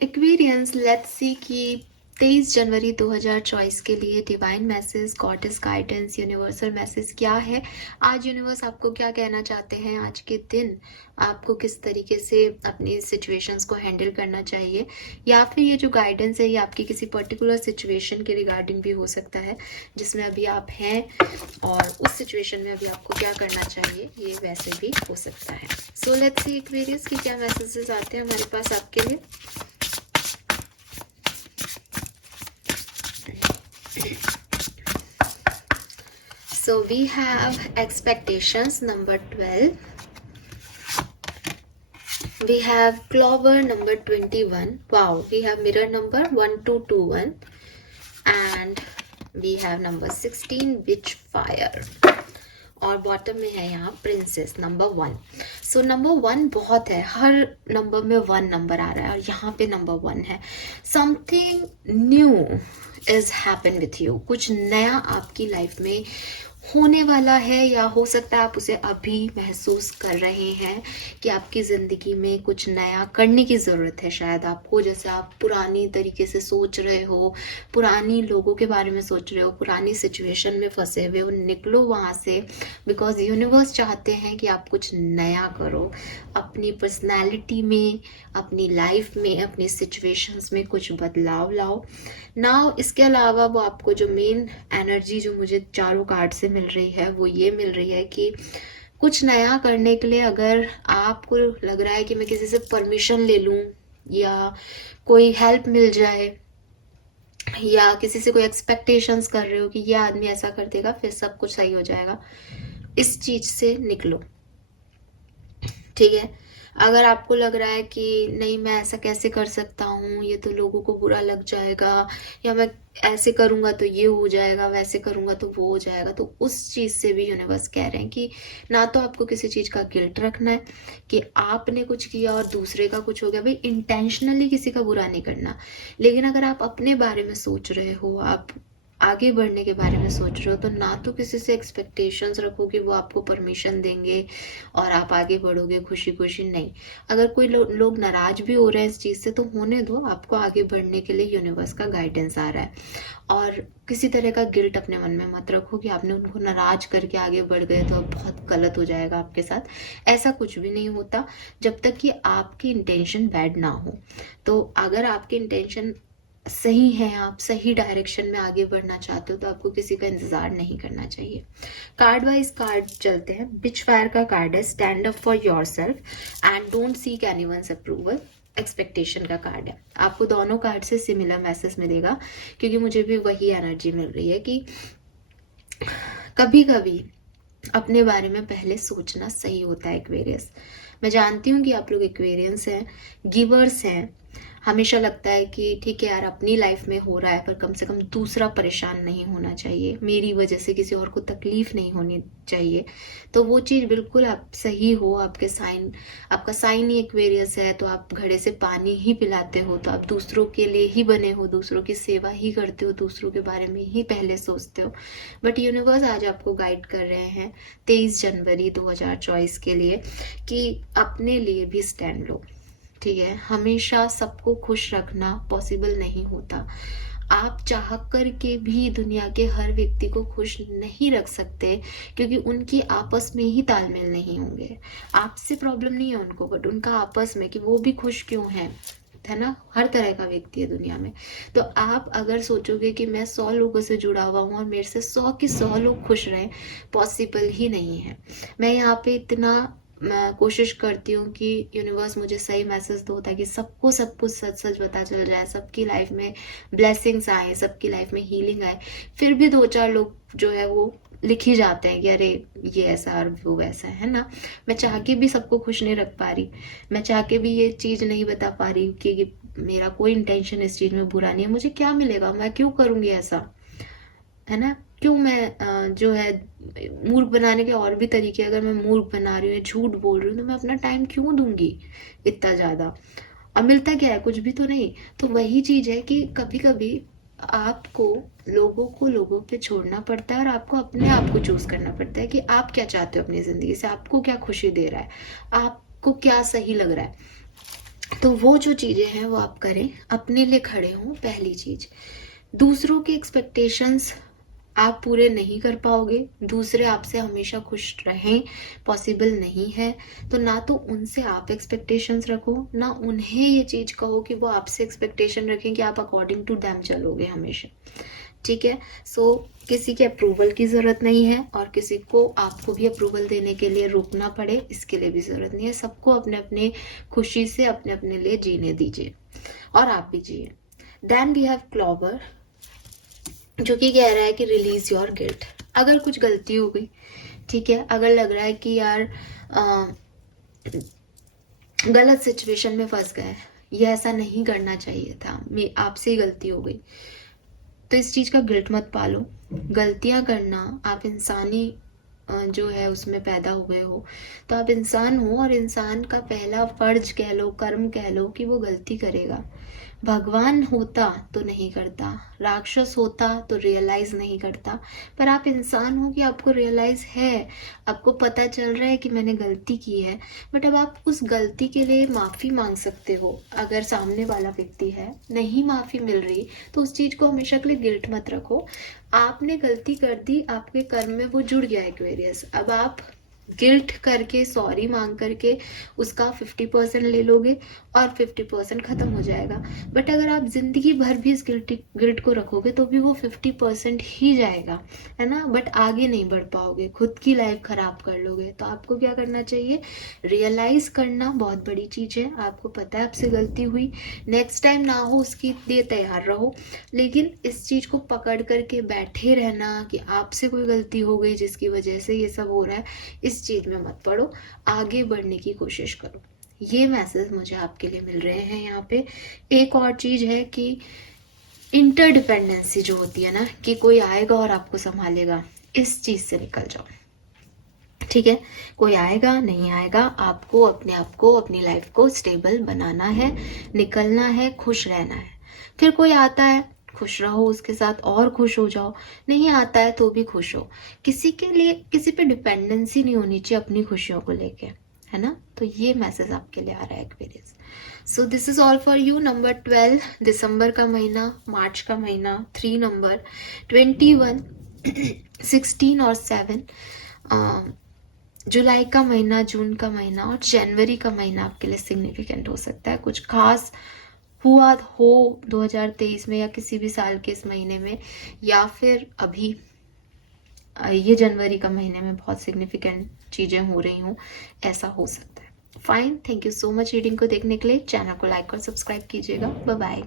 Aquarians, let's see कि 23 जनवरी 2024 के लिए divine message, goddess guidance, universal message क्या है। आज यूनिवर्स आपको क्या कहना चाहते हैं। आज के दिन आपको किस तरीके से अपनी सिचुएशंस को हैंडल करना चाहिए, या फिर ये जो गाइडेंस है ये आपकी किसी पर्टिकुलर सिचुएशन के रिगार्डिंग भी हो सकता है जिसमें अभी आप हैं, और उस सिचुएशन में अभी आपको क्या करना चाहिए ये वैसे भी हो सकता है। सो लेट्स सी एक्वेरियस की क्या मैसेजेस आते हैं हमारे पास आपके लिए। So we have expectations number 12. We have clover number 21. Wow, we have mirror number 1221. And we have number 16 witchfire. और बॉटम में है यहाँ प्रिंसेस नंबर 1. सो नंबर 1 बहुत है, हर नंबर में 1 नंबर आ रहा है और यहाँ पे नंबर 1 है. Something new is happen with you. कुछ नया आपकी लाइफ में होने वाला है, या हो सकता है आप उसे अभी महसूस कर रहे हैं कि आपकी ज़िंदगी में कुछ नया करने की ज़रूरत है शायद आपको. जैसे आप पुरानी तरीके से सोच रहे हो, पुरानी लोगों के बारे में सोच रहे हो, पुरानी सिचुएशन में फंसे हुए हो, निकलो वहाँ से. बिकॉज यूनिवर्स चाहते हैं कि आप कुछ नया करो अपनी पर्सनैलिटी में, अपनी लाइफ में, अपनी सिचुएशंस में कुछ बदलाव लाओ. नाउ इसके अलावा वो आपको जो मेन एनर्जी जो मुझे चारों कार्ड से मिल रही है वो ये मिल रही है कि कुछ नया करने के लिए अगर आपको लग रहा है कि मैं किसी से परमिशन ले लूं, या कोई हेल्प मिल जाए, या किसी से कोई एक्सपेक्टेशंस कर रहे हो कि ये आदमी ऐसा कर देगा फिर सब कुछ सही हो जाएगा, इस चीज से निकलो. ठीक है. अगर आपको लग रहा है कि नहीं मैं ऐसा कैसे कर सकता हूँ, ये तो लोगों को बुरा लग जाएगा, या मैं ऐसे करूँगा तो ये हो जाएगा, वैसे करूँगा तो वो हो जाएगा, तो उस चीज़ से भी यूनिवर्स कह रहे हैं कि ना तो आपको किसी चीज़ का गिल्ट रखना है कि आपने कुछ किया और दूसरे का कुछ हो गया. भाई इंटेंशनली किसी का बुरा नहीं करना, लेकिन अगर आप अपने बारे में सोच रहे हो, आप आगे बढ़ने के बारे में सोच रहे हो, तो ना तो किसी से एक्सपेक्टेशंस रखो कि वो आपको परमिशन देंगे और आप आगे बढ़ोगे खुशी खुशी. नहीं, अगर कोई लोग नाराज भी हो रहे हैं इस चीज़ से तो होने दो, आपको आगे बढ़ने के लिए यूनिवर्स का गाइडेंस आ रहा है. और किसी तरह का गिल्ट अपने मन में मत रखो कि आपने उनको नाराज करके आगे बढ़ गए तो बहुत गलत हो जाएगा आपके साथ. ऐसा कुछ भी नहीं होता जब तक कि आपकी इंटेंशन बैड ना हो. तो अगर आपकी इंटेंशन सही है, आप सही डायरेक्शन में आगे बढ़ना चाहते हो, तो आपको किसी का इंतजार नहीं करना चाहिए. कार्ड वाइज कार्ड चलते हैं. बिच फायर का कार्ड है, stand up for your self and don't seek anyone's approval. Expectation का कार्ड है. आपको दोनों कार्ड से सिमिलर मैसेज मिलेगा, क्योंकि मुझे भी वही एनर्जी मिल रही है कि कभी कभी अपने बारे में पहले सोचना सही होता है. एक्वेरियस, मैं जानती हूँ कि आप लोग एक्वेरियंस हैं, गिवर्स हैं. हमेशा लगता है कि ठीक है यार अपनी लाइफ में हो रहा है पर कम से कम दूसरा परेशान नहीं होना चाहिए, मेरी वजह से किसी और को तकलीफ नहीं होनी चाहिए. तो वो चीज़ बिल्कुल आप सही हो. आपके साइन, आपका साइन ही एक्वेरियस है, तो आप घड़े से पानी ही पिलाते हो, तो आप दूसरों के लिए ही बने हो, दूसरों की सेवा ही करते हो, दूसरों के बारे में ही पहले सोचते हो. बट यूनिवर्स आज आपको गाइड कर रहे हैं 23 जनवरी 2024 के लिए कि अपने लिए भी स्टैंड लो. ठीक है. हमेशा सबको खुश रखना पॉसिबल नहीं होता. आप चाह कर के भी दुनिया के हर व्यक्ति को खुश नहीं रख सकते, क्योंकि उनकी आपस में ही तालमेल नहीं होंगे. आपसे प्रॉब्लम नहीं है उनको, बट उनका आपस में कि वो भी खुश क्यों है ना. हर तरह का व्यक्ति है दुनिया में. तो आप अगर सोचोगे कि मैं 100 लोगों से जुड़ा हुआ हूँ और मेरे से 100 के 100 लोग खुश रहें, पॉसिबल ही नहीं है. मैं यहाँ पे इतना मैं कोशिश करती हूँ कि यूनिवर्स मुझे सही मैसेज दो ताकि सबको सब कुछ सच सच पता चल जाए, सबकी लाइफ में ब्लेसिंग्स आए, सबकी लाइफ में हीलिंग आए. फिर भी 2-4 लोग जो है वो लिख ही जाते हैं कि अरे ये ऐसा और वो वैसा है ना. मैं चाह के भी सबको खुश नहीं रख पा रही, मैं चाह के भी ये चीज़ नहीं बता पा रही कि मेरा कोई इंटेंशन इस चीज़ में बुरा नहीं है. मुझे क्या मिलेगा, मैं क्यों करूँगी ऐसा, है ना. क्यों मैं जो है मूर्ख बनाने के और भी तरीके, अगर मैं मूर्ख बना रही हूँ, झूठ बोल रही हूँ, तो मैं अपना टाइम क्यों दूंगी इतना ज़्यादा. अब मिलता क्या है, कुछ भी तो नहीं. तो वही चीज़ है कि कभी कभी आपको लोगों पे छोड़ना पड़ता है और आपको अपने आप को चूज करना पड़ता है कि आप क्या चाहते हो अपनी ज़िंदगी से, आपको क्या खुशी दे रहा है, आपको क्या सही लग रहा है. तो वो जो चीज़ें हैं वो आप करें, अपने लिए खड़े हों। पहली चीज़, दूसरों के एक्सपेक्टेशंस आप पूरे नहीं कर पाओगे, दूसरे आपसे हमेशा खुश रहें पॉसिबल नहीं है। तो ना तो उनसे आप एक्सपेक्टेशंस रखो, ना उन्हें ये चीज़ कहो कि वो आपसे एक्सपेक्टेशन रखें कि आप अकॉर्डिंग टू दैम चलोगे हमेशा। ठीक है। सो किसी के अप्रूवल की ज़रूरत नहीं है, और किसी को आपको भी अप्रूवल देने के लिए रुकना पड़े इसके लिए भी ज़रूरत नहीं है। सबको अपने अपने खुशी से अपने अपने लिए जीने दीजिए, और आप भी जिए। देन वी हैव क्लॉवर, जो कि कह रहा है कि रिलीज योर गिल्ट। अगर कुछ गलती हो गई, ठीक है, अगर लग रहा है कि यार गलत सिचुएशन में फंस गए, ये ऐसा नहीं करना चाहिए था, आपसे ही गलती हो गई, तो इस चीज़ का गिल्ट मत पालो। गलतियां करना, आप इंसानी जो है उसमें पैदा हुए हो, तो आप इंसान हो, और इंसान का पहला फर्ज कह लो, कर्म कह लो, कि वो गलती करेगा। भगवान होता तो नहीं करता, राक्षस होता तो रियलाइज नहीं करता, पर आप इंसान हो कि आपको रियलाइज है, आपको पता चल रहा है कि मैंने गलती की है। बट अब आप उस गलती के लिए माफ़ी मांग सकते हो। अगर सामने वाला व्यक्ति है, नहीं माफ़ी मिल रही, तो उस चीज़ को हमेशा के लिए गिल्ट मत रखो। आपने गलती कर दी, आपके कर्म में वो जुड़ गया एक्वेरियस। अब आप गिल्ट करके, सॉरी मांग करके उसका 50% ले लोगे और 50% खत्म हो जाएगा। बट अगर आप जिंदगी भर भी इस गिल्ट को रखोगे तो भी वो 50% ही जाएगा, है ना। बट आगे नहीं बढ़ पाओगे, खुद की लाइफ खराब कर लोगे। तो आपको क्या करना चाहिए, रियलाइज करना बहुत बड़ी चीज है। आपको पता है आपसे गलती हुई, नेक्स्ट टाइम ना हो उसके लिए तैयार रहो। लेकिन इस चीज को पकड़ करके बैठे रहना कि आपसे कोई गलती हो गई जिसकी वजह से ये सब हो रहा है, इस चीज में मत पड़ो, आगे बढ़ने की कोशिश करो। ये मैसेज मुझे आपके लिए मिल रहे हैं यहाँ पे। एक और चीज है कि इंटरडिपेंडेंसी जो होती है ना, कि कोई आएगा और आपको संभालेगा, इस चीज से निकल जाओ। ठीक है, कोई आएगा नहीं आएगा, आपको अपने आप को, अपनी लाइफ को स्टेबल बनाना है, निकलना है, खुश रहना है। फिर कोई आता है, खुश रहो उसके साथ और खुश हो जाओ, नहीं आता है तो भी खुश हो। किसी के लिए, किसी पे डिपेंडेंसी नहीं होनी चाहिए अपनी खुशियों को लेके, है ना। तो ये मैसेज आपके लिए आ रहा है Aquarius. So this is all for you. Number 12 दिसंबर का महीना, मार्च का महीना, 3 नंबर, 21, 16 और 7, जुलाई का महीना, जून का महीना और जनवरी का महीना आपके लिए सिग्निफिकेंट हो सकता है। कुछ खास हुआ हो 2023 में, या किसी भी साल के इस महीने में, या फिर अभी ये जनवरी का महीने में बहुत सिग्निफिकेंट चीजें हो रही हूँ, ऐसा हो सकता है। Fine, thank you so much reading को देखने के लिए। चैनल को लाइक और सब्सक्राइब कीजिएगा। बाय बाय।